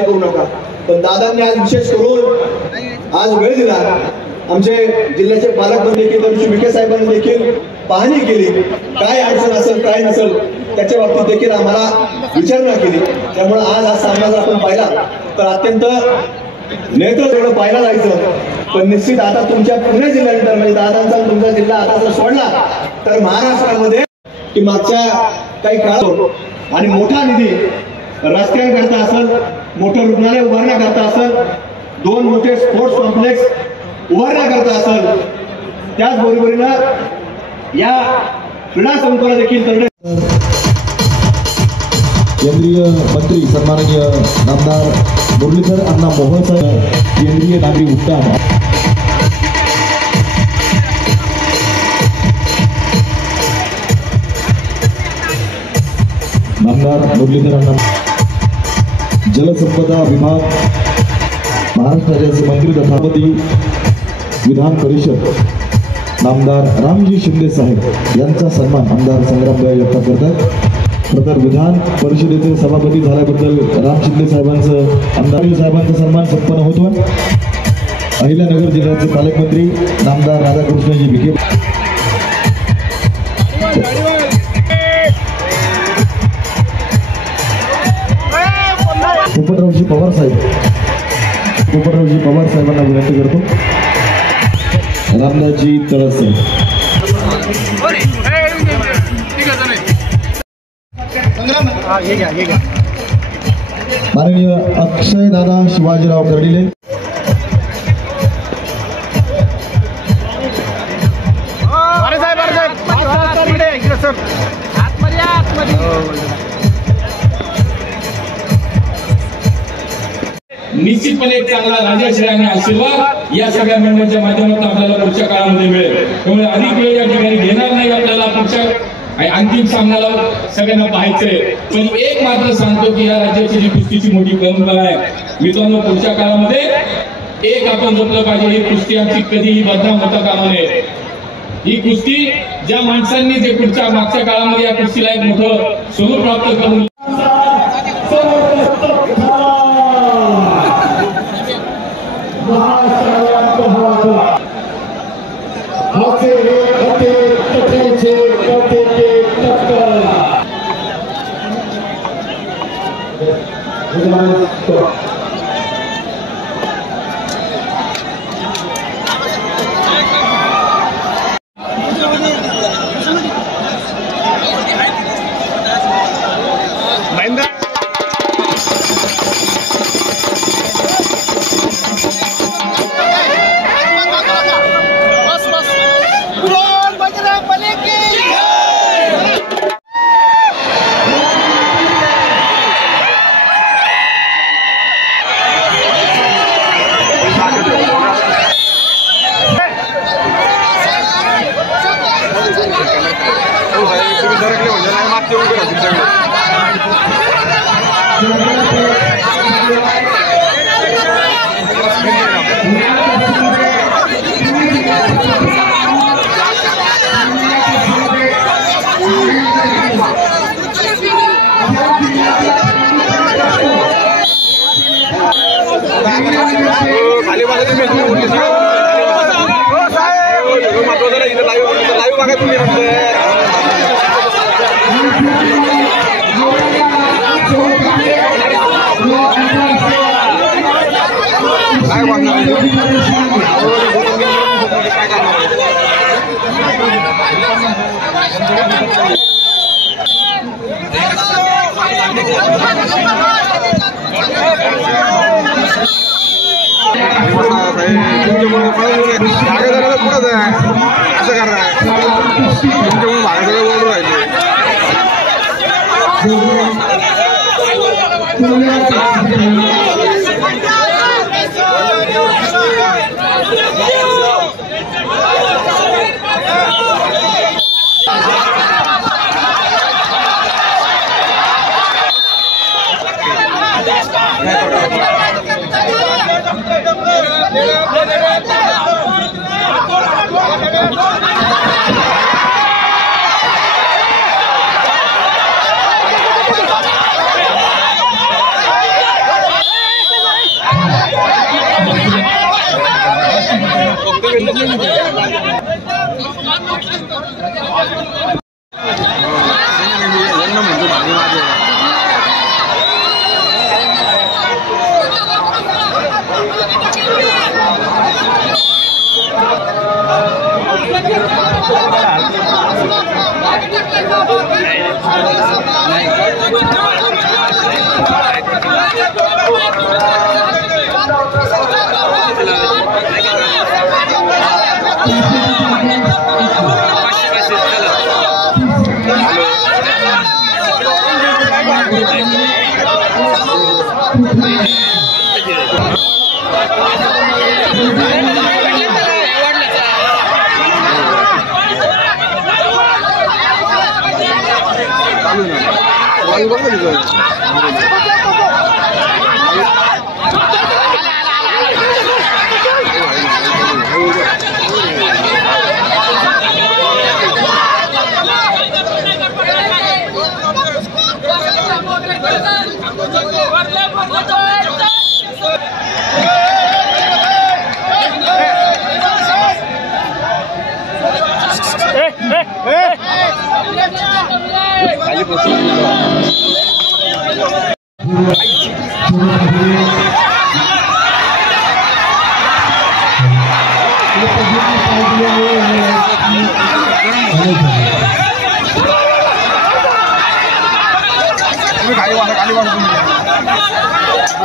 करू नका। पण दादांनी आज विशेष करून आज वेळ दिला। आमचे जिल्ह्याचे पालकमंत्री देखील विखे साहेबांनी देखील पाहणी केली, काय अडचण असेल काय नसेल त्याच्या बाबतीत देखील आम्हाला विचारणा केली। त्यामुळे आज हा सामना जर आपण पाहिला तर अत्यंत नेतृत्व एवढं पाहायला जायचं। पण निश्चित आता तुमच्या पुणे जिल्ह्यानंतर म्हणजे दादांचा तुमचा जिल्हा आता जर सोडला तर महाराष्ट्रामध्ये की मागच्या काही काळात आणि मोठा निधी रस्त्यांकरता असेल, मोठं रुग्णालय उभारण्याकरता असेल, 2 मोठे स्पोर्ट्स कॉम्प्लेक्स उभारण्याकरता असेल, त्याचबरोबरीनं या क्रीडा संकुला देखील केंद्रीय मंत्री सन्माननीय नामदार मुरलीधर अण्णा मोहोळ साहेब, केंद्रीय नागरी उड्डाण नामदार मुरलीधर अण्णा, जलसंपदा विभाग महाराष्ट्र राज्याचे मंत्री तथा विधान परिषद नामदार रामजी शिंदे साहेब यांचा सन्मान आमदार संग्रामभाई जगताप करतात। तर विधान परिषदेचे सभापती झाल्याबद्दल राम शिंदे साहेबांचं आमदार साहेबांचा सन्मान संपन्न होतो। अहिल्यानगर जिल्ह्याचे पालकमंत्री नामदार राधाकृष्णजी विखे, पोपटरावजी पवार साहेब, पोपटरावजी पवार साहेबांना विनंती करतो। रामदासजी तळस साहेब, माननीय अक्षय दादा शिवाजीराव कर्डिले, निश्चितपणे एक चांगला राजाश्री आणि आशीर्वाद या सगळ्या मेंबरच्या माध्यमातून आपल्याला पुढच्या काळामध्ये मिळेल। त्यामुळे अधिक वेळ या ठिकाणी घेणार नाही आपल्याला, पुढच्या अंतिम सामन्याला सगळ्यांना पाहायचंय। पण एक मात्र सांगतो की या राज्याची जी कुस्तीची मोठी परंपरा आहे मित्रांनो, पुढच्या काळामध्ये एक आपण जपलं पाहिजे, ही कुस्ती आमची कधीही बदनाम होता कामा नये। ही कुस्ती ज्या माणसांनी जे पुढच्या मागच्या काळामध्ये या कुस्तीला एक मोठं स्वरूप प्राप्त करून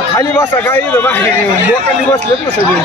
खाली बसा काय लोकांनी बसलेत ना सगळे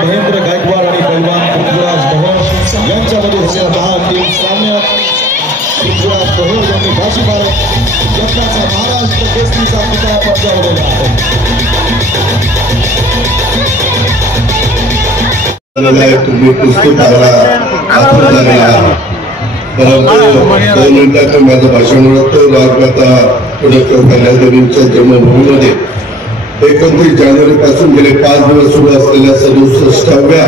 महेंद्र गायकवाड आणि पैलवान पृथ्वीराज मोहोळ यांच्यामध्ये होत्या महाअंतिम सामन्यात पृथ्वीराज मोहोळ यांनी बाजी मारत यत्नाचा महाराष्ट्र केसरीचा पुतळा पटकावलेला आहे. तुम्ही कुस्ती पाहला परंतु 2 मिनिटात माझं भाषण ओळखतो. राजमाता डॉक्टर कल्याणदेवींच्या जन्मभूमीमध्ये 29 जानेवारी पासून गेले 5 दिवस सुरू असलेल्या 67व्या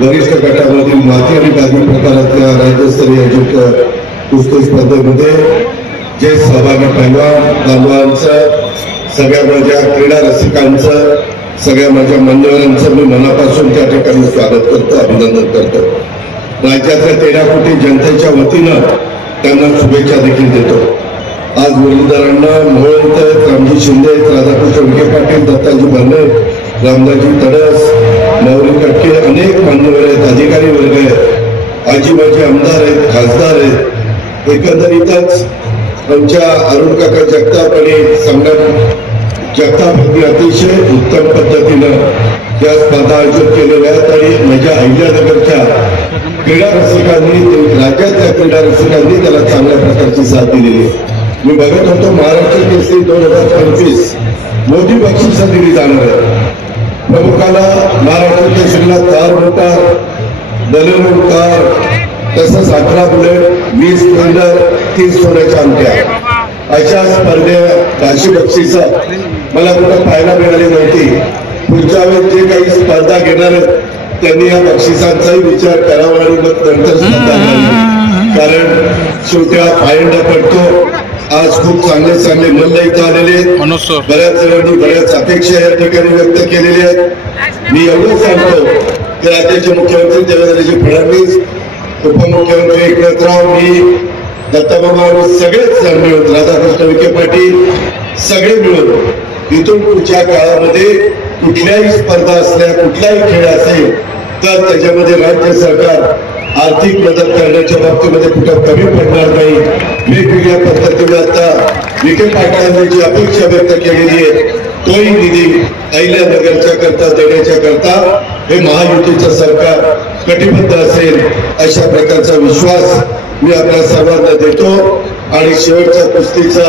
वरिष्ठ गटामधील माती आणि गादी प्रकारातल्या राज्यस्तरीय अजिंक्य कुस्ती स्पर्धेमध्ये जे सहभागी पैलवानांचं, सगळ्या माझ्या क्रीडा रसिकांचं, सगळ्या माझ्या मान्यवरांचं मी मनापासून त्या ठिकाणी स्वागत करतो, अभिनंदन करतो. राज्यातल्या 13 कोटी जनतेच्या वतीनं त्यांना शुभेच्छा देखील देतो. आज मुरलीधरांना मोहोळ, रामजी शिंदे, राधाकृष्ण विखे पाटील, दत्ताजी भरणे, रामदाजी तडस, माऊली कटके अनेक मान्यवर आहेत, अधिकारी वर्ग आहेत, आजीबाजी आमदार आहेत, खासदार आहेत. एकंदरीतच आमच्या अरुण काका जगताप आणि संग्राम जगताप यांनी अतिशय उत्तम पद्धतीनं या स्पर्धा आयोजित केलेल्या आहेत आणि माझ्या अहिल्यानगरच्या क्रीडा रसिकांनी, राज्यातल्या क्रीडा रसिकांनी त्याला चांगल्या प्रकारची साथ दिलेली आहे. मी बघत होतो महाराष्ट्र केसरी 2025 मोठी बक्षिसं दिली जाणार आहे. प्रमुखाला महाराष्ट्र केसरीला 4 मोटार, बलेनो कार, तसंच 18 बुलेट, 20 स्प्लेंडर, 30 सोन्याच्या अंगठ्या अशा स्पर्धेत अशी बक्षिसं मला कुठं पाहायला मिळाली नव्हती. पुढच्या वेळेस जे काही स्पर्धा घेणार आहेत त्यांनी या बक्षिसांचाही विचार करावा आणि मग नंतर स्पर्धा घ्यावी. कारण शेवटी हा फायंडा पडतो. आज खूप चांगले चांगले मल्ल इथं आलेले आहेत. बऱ्याच जणांनी बऱ्याच अपेक्षा या ठिकाणी व्यक्त केलेल्या आहेत. मी एवढंच सांगतो की राज्याचे मुख्यमंत्री देवेंद्रजी फडणवीस, उपमुख्यमंत्री एकनाथराव, मी, दत्ताबाबा आणि सगळेच मिळून, राधाकृष्ण विखे पाटील, सगळे मिळून इथून पुढच्या काळामध्ये कुठल्याही स्पर्धा असल्या, कुठलाही खेळ असेल तर त्याच्यामध्ये राज्य सरकार आर्थिक मदत करण्याच्या बाबतीमध्ये कुठं कमी पडणार नाही. वेगवेगळ्या पद्धतीने आता विखे पाटलांनी जी अपेक्षा व्यक्त केलेली आहे तोही निधी अहिल्यानगरच्या करता देण्याच्या करता हे महायुतीचं सरकार कटिबद्ध असेल अशा प्रकारचा विश्वास मी आपल्या सर्वांना देतो. आणि शेवटच्या कुस्तीचा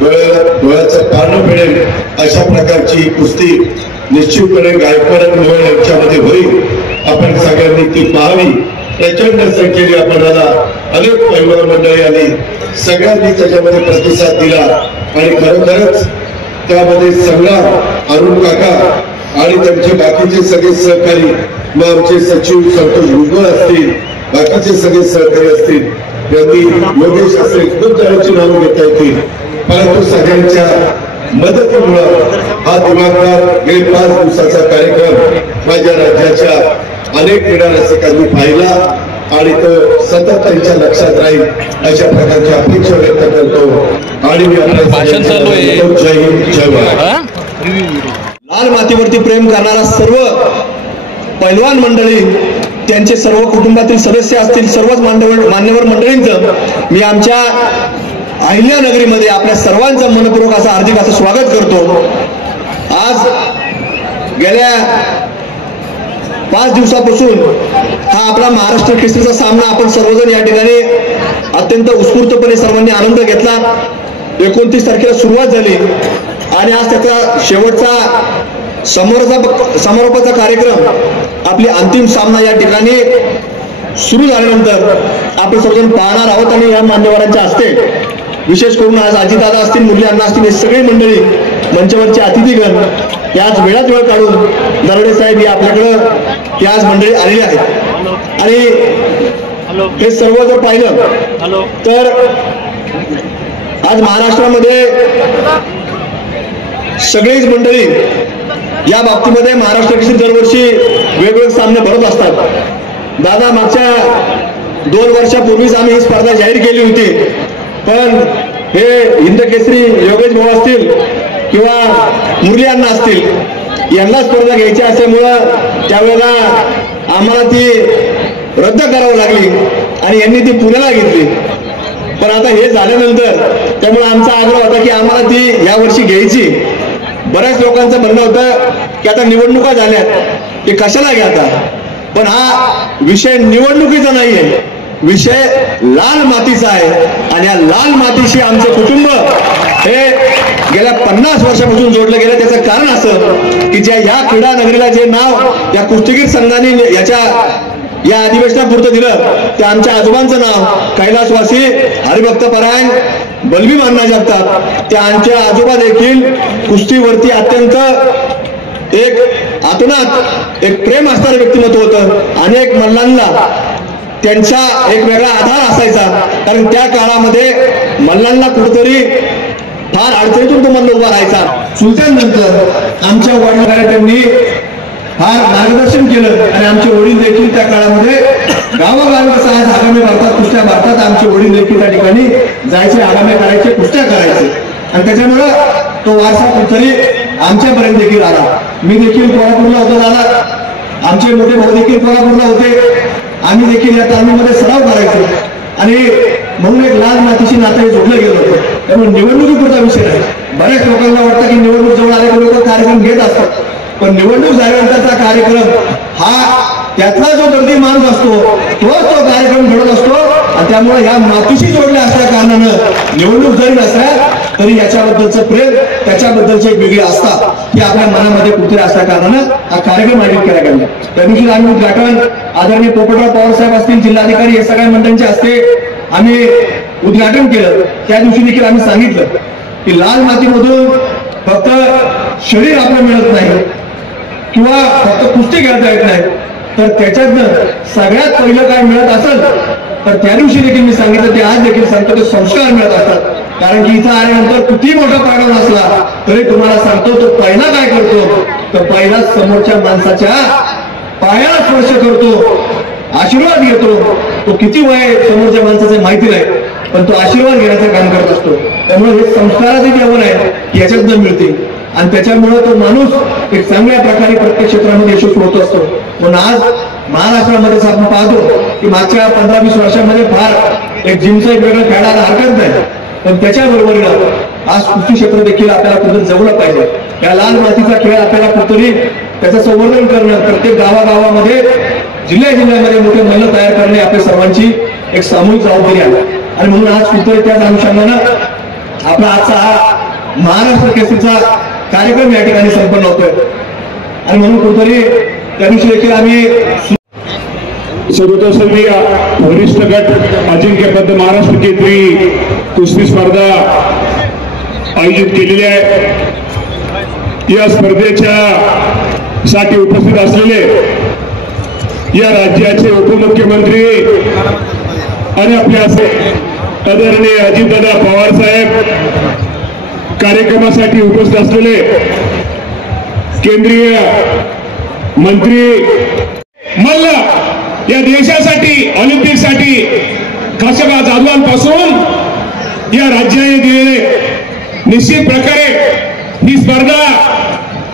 डोळ्याचं पारणं मिळेल अशा प्रकारची कुस्ती निश्चितपणे गायकवाड आणि मोहोळ यांच्यामध्ये होईल. आपण सगळ्यांनी ती पाहावी. प्रचंड संख्येने आपल्याला अनेक पैलवान मंडळी आली, सगळ्यांनी त्याच्यामध्ये प्रतिसाद दिला आणि खरोखरच त्यामध्ये संग्राम, अरुण काका आणि त्यांचे बाकीचे सगळे सहकारी, मग आमचे सचिव संतोष भुजबळ असतील, बाकीचे सगळे सहकारी असतील, यांनी योगेश असेल, खूप जणांची नावं घेता येतील. परंतु सगळ्यांच्या मदतीमुळं हा दिमागदार गेले 5 दिवसाचा कार्यक्रम माझ्या राज्याच्या अनेक क्रीडा रसिकांनी पाहिला आणि तो सतत त्यांच्या लक्षात राहील अशा प्रकारची अपेक्षा व्यक्त करतो. आणि मी आपल्या भाषण चालू आहे. जय हिंद, जय भारत. लाल मातीवरती प्रेम करणारा सर्व पैलवान मंडळी, त्यांचे सर्व कुटुंबातील सदस्य असतील, सर्वच मान्यवर मंडळींचं मी आमच्या अहिल्यानगरीमध्ये आपल्या सर्वांचं मनपूर्वक असं हार्दिक असं स्वागत करतो. आज गेल्या 5 दिवसापासून हा आपला महाराष्ट्र केसरीचा सामना आपण सर्वजण या ठिकाणी अत्यंत उत्स्फूर्तपणे सर्वांनी आनंद घेतला. 29 तारखेला सुरुवात झाली आणि आज त्याचा शेवटचा समारोपाचा कार्यक्रम, आपली अंतिम सामना या ठिकाणी सुरू झाल्यानंतर आपण सर्वजण पाहणार आहोत. आणि या मान्यवरांच्या हस्ते विशेष करून आज अजितदादा असतील, मुरली अण्णा असतील, हे सगळी मंडळी, मंचवरचे अतिथीगण याच वेळात वेळ काढून दरोडे साहेब हे आपल्याकडं ही आज मंडळी आलेली आहेत. आणि हे सर्व जर पाहिलं तर आज महाराष्ट्रामध्ये सगळीच मंडळी या बाबतीमध्ये महाराष्ट्र केसरी दरवर्षी वेगवेगळे सामने भरत असतात. दादा, मागच्या 2 वर्षापूर्वीच आम्ही ही स्पर्धा जाहीर केली होती, पण हे हिंद केसरी योगेश भाऊ असतील किंवा मुरली अण्णा असतील यांना स्पर्धा घ्यायची असल्यामुळं त्यावेळेला आम्हाला ती रद्द करावी लागली आणि यांनी ती पुण्याला घेतली. पण आता हे झाल्यानंतर त्यामुळे आमचा आग्रह होता की आम्हाला ती यावर्षी घ्यायची. बऱ्याच लोकांचं म्हणणं होतं की आता निवडणुका झाल्यात की कशाला घ्याता, पण हा विषय निवडणुकीचा नाहीये, विषय लाल मातीचा आहे. आणि या लाल मातीशी आमचं कुटुंब हे गेल्या 50 वर्षापासून जोडलं गेलं. त्याचं कारण असं की या क्रीडा नगरीला जे नाव या कुस्तीगीर संघाने या अधिवेशनापुरतं दिलं, ते आमच्या आजोबांचं नाव कैलासवासी हरिभक्त परायण बलबीम अण्णा जगताप. त्या आमच्या आजोबा देखील कुस्तीवरती अत्यंत एक आतुनात एक प्रेम असणारं व्यक्तिमत्व होतं. अनेक मल्लांना त्यांचा एक वेगळा आधार असायचा, कारण त्या काळामध्ये मल्लांना कुठेतरी फार अडचणीतून तो मल्ल उभा राहायचा. सुलताननंतर आमच्या वडिलांना त्यांनी फार मार्गदर्शन केलं आणि आमचे वडील देखील त्या काळामध्ये गावोगावी कसं आज आगामी भारतात कुस्त्या भारतात आमचे वडील देखील त्या ठिकाणी जायचे, आगामी करायचे, कुस्त्या करायचे. आणि त्याच्यामुळं तो वारसा कुठेतरी आमच्यापर्यंत देखील आला. मी देखील कोल्हापूरला होतो दादा, आमचे मोठे भाऊ देखील कोल्हापूरला होते. आम्ही देखील या तालमीमध्ये सराव करायचो आणि म्हणून एक लाल मातीशी नातं जोडलं गेलं होतं. त्यामुळे निवडणुकीपुरता विषय नाही. बऱ्याच लोकांना वाटतं की निवडणूक जवळ आले की लोक कार्यक्रम घेत असतात, पण निवडणूक झाल्यानंतरचा कार्यक्रम हा त्यातला जो गर्दी माणूस असतो तोच तो कार्यक्रम घडत असतो. आणि त्यामुळे ह्या मातीशी जोडल्या असल्या कारणानं निवडणूक जरी नसल्या तरी याच्याबद्दलचं प्रेम, त्याच्याबद्दलचे एक वेगळे असतात हे आपल्या मनामध्ये कुठे असल्या कारणानं हा कार्यक्रम आयोजित केला गेला. त्या दिवशी आम्ही उद्घाटन आदरणीय पोपटराव पवार साहेब असतील, जिल्हाधिकारी हे सगळ्या मंडळांच्या हस्ते आम्ही उद्घाटन केलं. त्या दिवशी देखील आम्ही सांगितलं की लाल मातीमधून फक्त शरीर आपलं मिळत नाही किंवा फक्त कुस्ती खेळता येत नाही, तर त्याच्यातनं सगळ्यात पहिलं काय मिळत असेल तर त्या दिवशी देखील मी सांगितलं, ते आज देखील सांगतो, ते संस्कार मिळत असतात. कारण की इथं आल्यानंतर किती मोठा पाडा असला तरी तुम्हाला सांगतो तो पहिला काय करतो, तर पहिला समोरच्या माणसाच्या पायाला स्पर्श करतो, आशीर्वाद घेतो. तो किती वय समोरच्या माणसाचं माहिती नाही, पण तो आशीर्वाद घेण्याचं काम करत असतो. त्यामुळे हे संस्काराचे जेवण आहे याच्यातनं मिळते आणि त्याच्यामुळे तो माणूस एक चांगल्या प्रकारे प्रत्येक क्षेत्रामध्ये यशस्वी होत असतो. म्हणून आज महाराष्ट्रामध्ये आपण पाहतो की मागच्या 15-20 वर्षामध्ये फार एक जिमचं एक वेगळं खेळायला हरकत नाही, पण त्याच्याबरोबर आज कुस्ती क्षेत्र देखील आपल्याला कुठे जवळलं पाहिजे. या लाल मातीचा खेळ आपल्याला कुठेतरी त्याचं संवर्धन करणं, प्रत्येक गावागावामध्ये जिल्ह्यामध्ये मोठे मल्ल तयार करणे आपल्या सर्वांची एक सामूहिक जबाबदारी आहे. आणि म्हणून आज कुठेतरी त्याच अनुषंगानं आपला आजचा हा महाराष्ट्र केसरीचा कार्यक्रम या ठिकाणी संपन्न होतोय. आणि म्हणून कुठेतरी त्या दिवशी देखील आम्ही सर्वतोसर्वी वरिष्ठ गट अजिंक्यपद महाराष्ट्र केसरी कुस्ती स्पर्धा आयोजित केलेली आहे. या स्पर्धेच्या साठी उपस्थित असलेले या राज्याचे उपमुख्यमंत्री आणि आपले असे आदरणीय अजितदादा पवार साहेब, कार्यक्रमासाठी उपस्थित असलेले केंद्रीय मंत्री मल्ल या देशासाठी ऑलिम्पिकसाठी खासबा जाधवांपासून या राज्याने दिलेले निश्चित प्रकारे ही स्पर्धा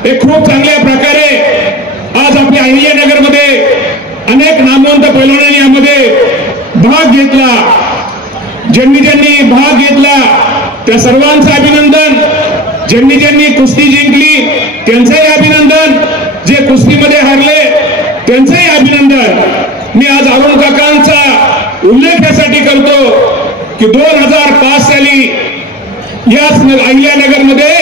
एक खूप चांगल्या प्रकारे आज आपल्या अहिल्यानगरमध्ये अनेक नामवंत पैलवानांनी यामध्ये भाग घेतला. ज्यांनी ज्यांनी भाग घेतला त्या सर्वांचं अभिनंदन. ज्यांनी ज्यांनी कुस्ती जिंकली त्यांचंही अभिनंदन. जे कुस्तीमध्ये हरले त्यांचंही अभिनंदन. मी आज अरुण काकांचा उल्लेख यासाठी करतो की 2005 साली याच अहिल्यानगरमध्ये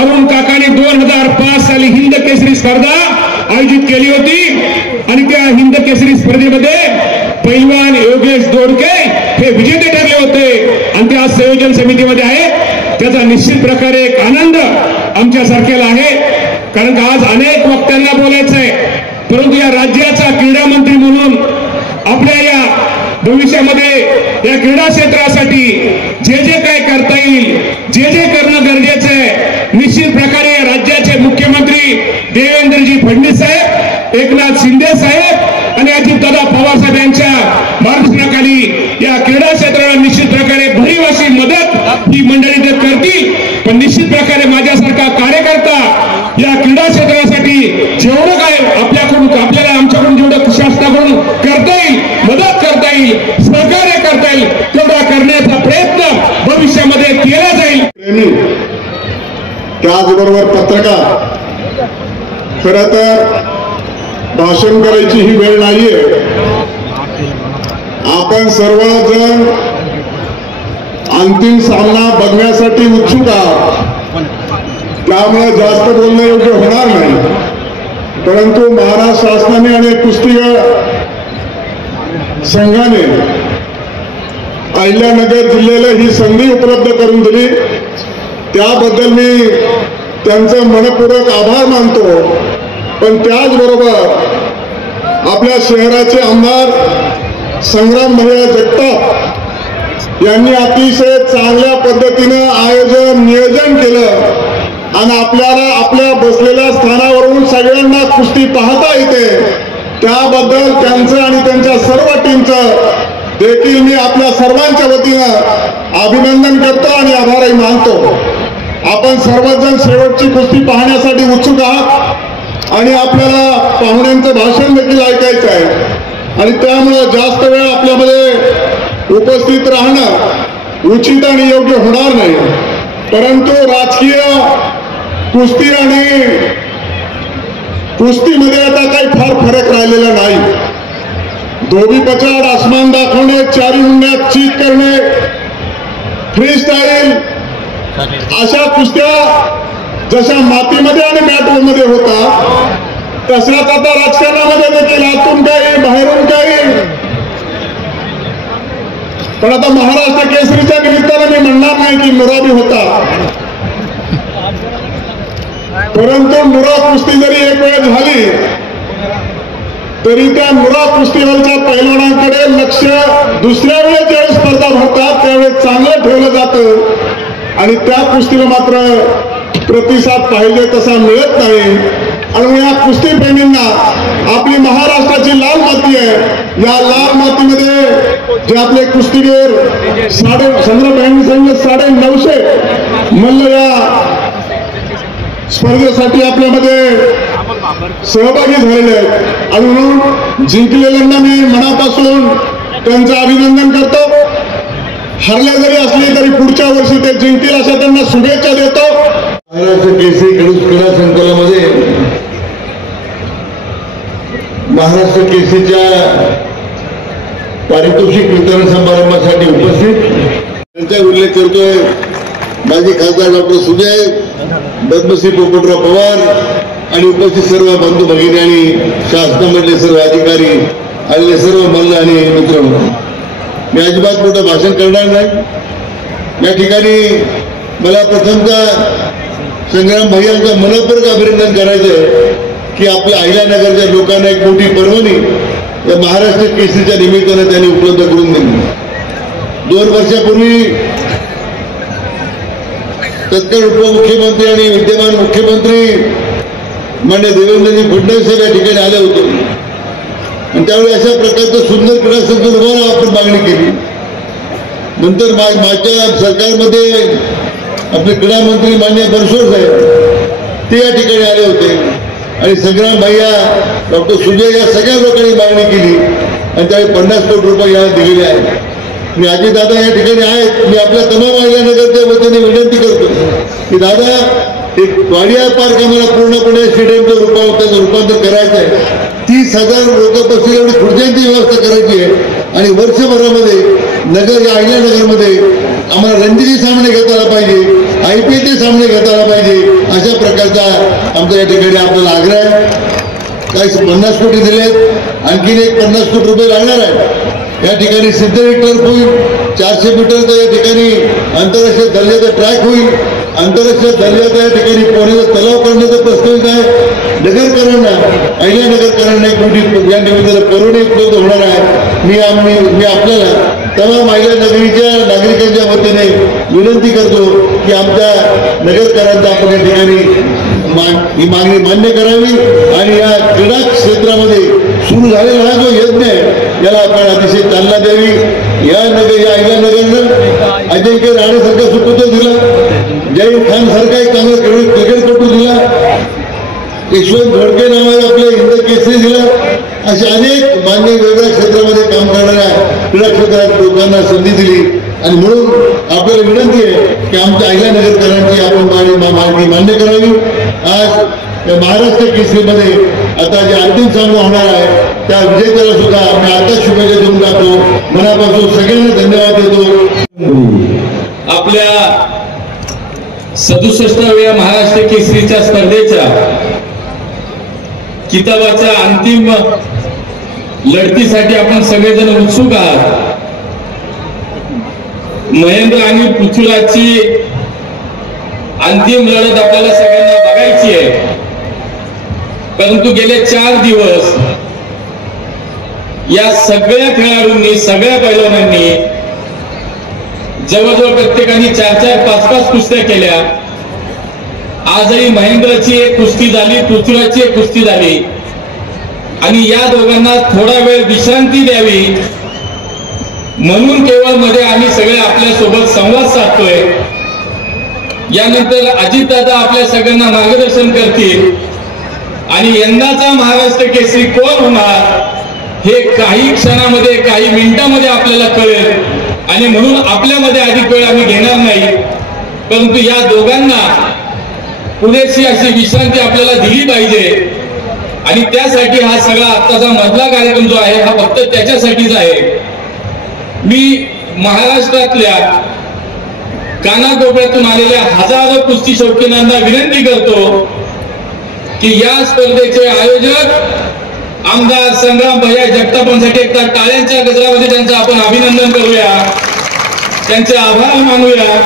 अरुण काकाने 2005 साली हिंद केसरी स्पर्धा आयोजित केली होती आणि त्या हिंद केसरी स्पर्धेमध्ये पैलवान योगेश दोडके हे विजेते ठरले होते आणि ते आज संयोजन समितीमध्ये आहे. त्याचा निश्चित प्रकारे एक आनंद आमच्यासारख्याला आहे, कारण का आज अनेक वक्त्यांना बोलायचं आहे, परंतु या राज्याचा क्रीडा मंत्री म्हणून आपल्या या भविष्यामध्ये या क्रीडा क्षेत्रासाठी जे जे काय करता येईल, जे जे करणं गरजेचं आहे, निश्चित प्रकारे या राज्याचे मुख्यमंत्री देवेंद्रजी फडणवीस साहेब, एकनाथ शिंदे साहेब आणि अजितदादा पवार साहेब यांच्या मार्गदर्शनाखाली या क्रीडा क्षेत्राला निश्चित प्रकारे भरीव अशी मदत ही मंडळी करतील. पण निश्चित प्रकारे माझ्यासारखा कार्यकर्ता या क्रीडा क्षेत्रासाठी जेवढं काय आपल्याला आमच्याकडून जेवढं शासनाकडून करता येईल, मदत करता येईल, सहकार्य करता येईल तेवढा करण्याचा प्रयत्न भविष्यामध्ये केला जाईल. त्याचबरोबर पत्रकार, खरं तर भाषण करायची ही वेळ नाहीये. आपण सर्वजण अंतिम सामना बघण्यासाठी उत्सुक आहात, त्यामुळे जास्त बोलणं योग्य होणार नाही. परंतु महाराष्ट्र शासनाने आणि कुस्तीगीर संघाने अहिल्यानगर जिल्ह्याला ही संधी उपलब्ध करून दिली, त्याबद्दल मी त्यांचं मनपूर्वक आभार मानतो. पण त्याचबरोबर आपल्या शहराचे आमदार संग्राम भैया जगताप यांनी अतिशय चांगल्या पद्धतीनं नियोजन केलं आणि आपल्याला आपल्या बसलेल्या स्थानावरून सगळ्यांना कुस्ती पाहता येते. त्याबद्दल त्यांचं आणि त्यांच्या सर्व टीमचं देखील मी आपल्या सर्वांच्या वतीनं अभिनंदन करतो आणि आभारही मानतो. आपण सर्वजण शेवटची कुस्ती पाहण्यासाठी उत्सुक आहात आणि आपल्याला पाहुण्यांचं भाषण देखील ऐकायचं आहे आणि त्यामुळे जास्त वेळ आपल्यामध्ये उपस्थित राहणं उचित आणि योग्य होणार नाही. परंतु राजकीय कुस्ती आणि कुस्तीमध्ये आता काही फार फरक राहिलेला नाही. धोबी पछाड, आसमान दाखवणे, चारी मुंड्यात चीत करणे, फ्री स्टाईल अशा कुस्त्या जशा मातीमध्ये आणि बॅटबॉलमध्ये होता तशाच आता राजकारणामध्ये देखील आतून काही बाहेरून काही. पण आता महाराष्ट्र केसरीच्या निमित्तानं मी म्हणणार नाही की मुराबी होता, परंतु मुरा कुस्ती जरी एक वेळ झाली तरी त्या मुरा कुस्तीवरच्या पैलवानांकडे लक्ष दुसऱ्या वेळेस ज्यावेळेस स्पर्धा भरतात त्यावेळेस चांगलं ठेवलं जातं आणि त्या कुस्तीला मात्र प्रतिसाद पाहिजे तसा मिळत नाही. आणि या कुस्तीप्रेमींना आपली महाराष्ट्राची लाल माती आहे, या लाल मातीमध्ये जे आपले कुस्तीगीर संग्राम संघ 950 मल्ल या स्पर्धेसाठी आपल्यामध्ये सहभागी झालेले आहेत आणि म्हणून जिंकलेल्यांना मी मनापासून त्यांचं अभिनंदन करतो. हरले जरी असले तरी पुढच्या वर्षी ते जिंकतील अशा त्यांना शुभेच्छा देतो. महाराष्ट्र केसरी क्रीडा संकुलामध्ये महाराष्ट्र केसरीच्या पारितोषिक वितरण समारंभासाठी उपस्थित त्यांचा उल्लेख करतोय माजी खासदार डॉक्टर सुजय, पद्मश्री पोपटराव पवार आणि उपस्थित सर्व बंधू भगिनी आणि शासनामधले सर्व अधिकारी आणि सर्व मल्ल आणि मित्र. मी अजिबात मोठं भाषण करणार नाही. या ठिकाणी मला प्रथमतः संग्राम भैयांचं मनपूर्वक अभिनंदन करायचंय की आपल्या अहिल्यानगरच्या लोकांना एक मोठी पर्वणी या महाराष्ट्र केसरीच्या निमित्तानं त्यांनी उपलब्ध करून दिली. 2 वर्षापूर्वी तत्काळ उपमुख्यमंत्री आणि विद्यमान मुख्यमंत्री माननीय देवेंद्रजी फडणवीस या ठिकाणी आले होते आणि त्यावेळी अशा प्रकारचं सुंदर क्रीडा संकुल उभारावं आपण मागणी केली. नंतर मागच्या सरकारमध्ये आपले क्रीडा मंत्री माननीय बनसोड साहेब ते या ठिकाणी आले होते आणि संग्राम भैया, डॉक्टर सुजय या सगळ्या लोकांनी मागणी केली आणि त्यावेळी 50 कोटी रुपये याला दिलेले आहेत. मी अजितदादा या ठिकाणी आहेत. मी आपल्या तमाम अहिल्यानगरच्या वतीने विनंती करतो की दादा एक वाडिया पार्क आम्हाला पूर्णपणे स्टेडियमचं रूपांतर करायचं आहे. 30,000 लोक बसतील एवढी खुर्च्यांची व्यवस्था करायची आहे आणि वर्षभरामध्ये नगर या अहिल्यानगरमध्ये आम्हाला रणजी सामने घेता आला पाहिजे, IPLचे सामने घेता आला पाहिजे अशा प्रकारचा आमचा या ठिकाणी आपल्याला आग्रह आहे. काही 50 कोटी दिलेत, आणखीन एक 50 कोटी रुपये लागणार आहे. या ठिकाणी सिंथेटिक टर्फ होईल, 400 मीटरचा या ठिकाणी आंतरराष्ट्रीय दर्जाचा ट्रॅक होईल, आंतरराष्ट्रीय दर्जाचा या ठिकाणी पोहण्याचा तलाव करण्याचा प्रस्तावित आहे. नगरकरांना अहिल्यानगरकरांना एक मोठी या निमित्तानं परवणी उपलब्ध होणार आहे. मी आपल्याला तमाम अहिल्यानगरीच्या नागरिकांच्या वतीने विनंती करतो की आमच्या नगरकरांचा आपण या ठिकाणी ही मागणी मान्य करावी आणि या क्रीडा क्षेत्रामध्ये सुरू झालेला हा जो यज्ञ आहे याला आपण अतिशय चालना द्यावी. या अहिल्यानगरनं अजिंक्य राणेसारखा सुपुत्र दिला, जहीर खान सारखा एक चांगला क्रिकेटपटू दिला, यशवंत घोडके नावाने आपले हिंद केसरी दिला. अशा अनेक मान्य वेगळ्या क्षेत्रामध्ये काम करणाऱ्या क्रीडा क्षेत्रात लोकांना संधी दिली आणि म्हणून आपल्याला विनंती आहे की आमच्या अहिल्यानगरकरांची आपण मागणी मान्य करावी. आज महाराष्ट्र केसरीमध्ये आता जे अंतिम सामना होणार आहे त्या विजेत्याला सुद्धा मी आता शुभेच्छा देऊन जातो. मनापासून सगळ्यांना धन्यवाद देतो. आपल्या 67व्या महाराष्ट्र केसरीच्या स्पर्धेच्या किताबाच्या अंतिम लढतीसाठी आपण सगळेजण उत्सुक आहात. महेंद्र आणि पृथ्वीराजची अंतिम लढत आपल्याला सगळ्यांना बघायची आहे. परंतु गेले 4 दिवस या सगळ्या खेळाडूंनी, सगळ्या पैलवानांनी जवळजवळ प्रत्येकाने 4-4, 5-5 कुस्त्या केल्या. आजही महेंद्रची एक कुस्ती झाली, पृथ्वीराजची एक कुस्ती झाली आणि या दोघांना थोडा वेळ विश्रांती द्यावी म्हणून केवळ मध्ये आम्ही सगळे आपल्या सोबत संवाद साधतोय. यानंतर अजितदादा आपल्या सगळ्यांना मार्गदर्शन करतील आणि यंदाचा महाराष्ट्र केसरी कोण होणार हे काही क्षणामध्ये, काही मिनिटांमध्ये आपल्याला कळेल. आणि म्हणून आपल्यामध्ये अधिक वेळ आम्ही घेणार नाही, परंतु या दोघांना पुरेशी अशी विश्रांती आपल्याला दिली पाहिजे. आणि त्यासाठी हा सगळा आत्ताचा मधला कार्यक्रम जो आहे हा फक्त त्याच्यासाठीच आहे. मी महाराष्ट्रातल्या कानाकोपऱ्यातून आलेल्या हजारो कुस्ती शौकीनांना विनंती करतो की या स्पर्धेचे आयोजक आमदार संग्राम भैया जगतापांसाठी एकदा टाळ्यांच्या गजरामध्ये त्यांचं आपण अभिनंदन करूया, त्यांचे आभार मानूया.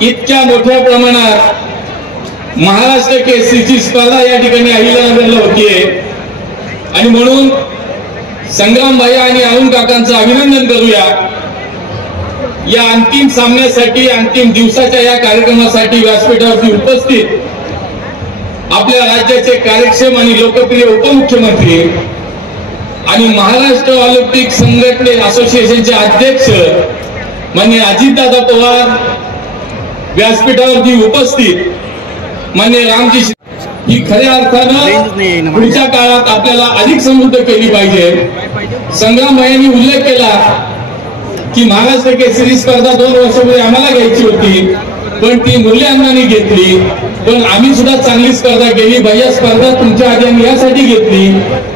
इतक्या मोठ्या प्रमाणात महाराष्ट्र केसरीची स्पर्धा या ठिकाणी अहिल्यानगरला होतीये आणि म्हणून संग्राम भैया आणि अरुण काकांचं अभिनंदन करूया. या अंतिम सामन्यासाठी, अंतिम दिवसाच्या या कार्यक्रमासाठी व्यासपीठावरती उपस्थित आपल्या राज्याचे कार्यक्षम आणि लोकप्रिय उपमुख्यमंत्री आणि महाराष्ट्र ऑलिम्पिक संघटने असोसिएशनचे अध्यक्ष माननीय अजितदादा पवार, व्यासपीठावरती उपस्थित माननीय रामजी, ही खऱ्या अर्थानं पुढच्या काळात आपल्याला अधिक समृद्ध केली पाहिजे. संग्राम भाईंनी उल्लेख केला की महाराष्ट्र केसरी स्पर्धा 2 वर्षापूर्वी आम्हाला घ्यायची होती, पण ती मुरली अण्णांनी घेतली. पण आम्ही सुद्धा चांगली स्पर्धा केली. भैया स्पर्धा तुमच्या आधी आम्ही यासाठी घेतली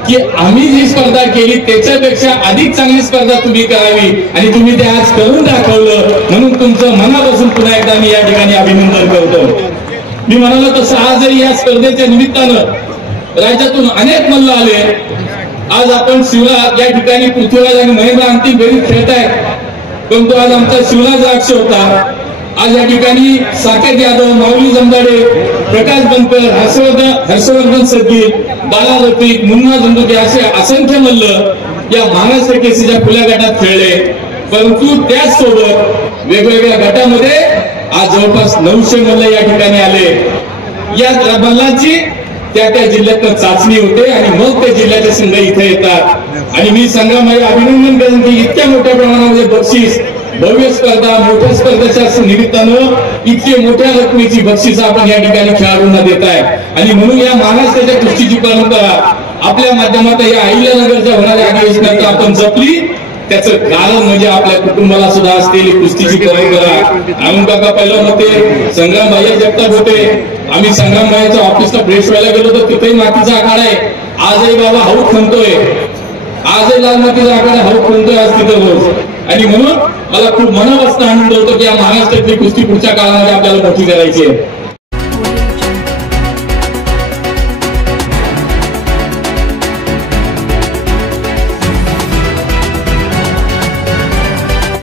की आम्ही जी स्पर्धा केली त्याच्यापेक्षा अधिक चांगली स्पर्धा तुम्ही करावी आणि तुम्ही ते आज करून दाखवलं, म्हणून तुमचं मनापासून पुन्हा एकदा मी या ठिकाणी अभिनंदन करतो. मी म्हणालो तसं आजही या स्पर्धेच्या निमित्तानं राज्यातून अनेक मल्ल आले. आज आपण शिवराज या ठिकाणी पृथ्वीराज आणि महेंद्र अंतिम फेरीत खेळतायत, परंतु आज आमचा शिवराज राक्ष होता. आज या ठिकाणी साकेत यादव, माऊली जमदाडे, प्रकाश बनकर, हर्षवर्धन सदगीर, बाला रफिक, मुन्ना जंदुके असे असंख्य मल्ल या महाराष्ट्र केसरीच्या खुल्या गटात खेळले. परंतु त्याचसोबत वेगवेगळ्या गटामध्ये आज जवळपास 900 मल्ल या ठिकाणी आले. या मल्लांची त्या जिल्ह्यात चाचणी होते आणि मग त्या जिल्ह्याचे संघ इथे येतात. आणि मी संघामध्ये अभिनंदन करेन की इतक्या मोठ्या प्रमाणामध्ये बक्षीस, भव्य स्पर्धा, मोठ्या स्पर्धेच्या निमित्तानं इतके मोठ्या रकमेची बक्षीस आपण या ठिकाणी खेळाडूंना देत आहे. आणि म्हणून या महाराष्ट्राच्या कुस्तीची परंपरा आपल्या माध्यमातून या अहिल्यानगरच्या होणाऱ्या अधिवेशनात आपण जपली. त्याचं कारण म्हणजे आपल्या कुटुंबाला सुद्धा असलेली कुस्तीची परंपरा. अरुण काका पहिला होते, संग्राम भैया जगताप होते. आम्ही संग्राम भैयाच्या ऑफिसला फ्रेश व्हायला गेलो तर तिथेही मातीचा आखाडा आहे. आजही बाबा हाऊस खणतोय, आजही लाल मातीचा आखाडा हाऊस खणतोय आज तिथं रोज. आणि म्हणून मला खूप मनापासून आनंद होतो की या महाराष्ट्रातली कुस्ती पुढच्या काळामध्ये आपल्याला मोठी करायची आहे.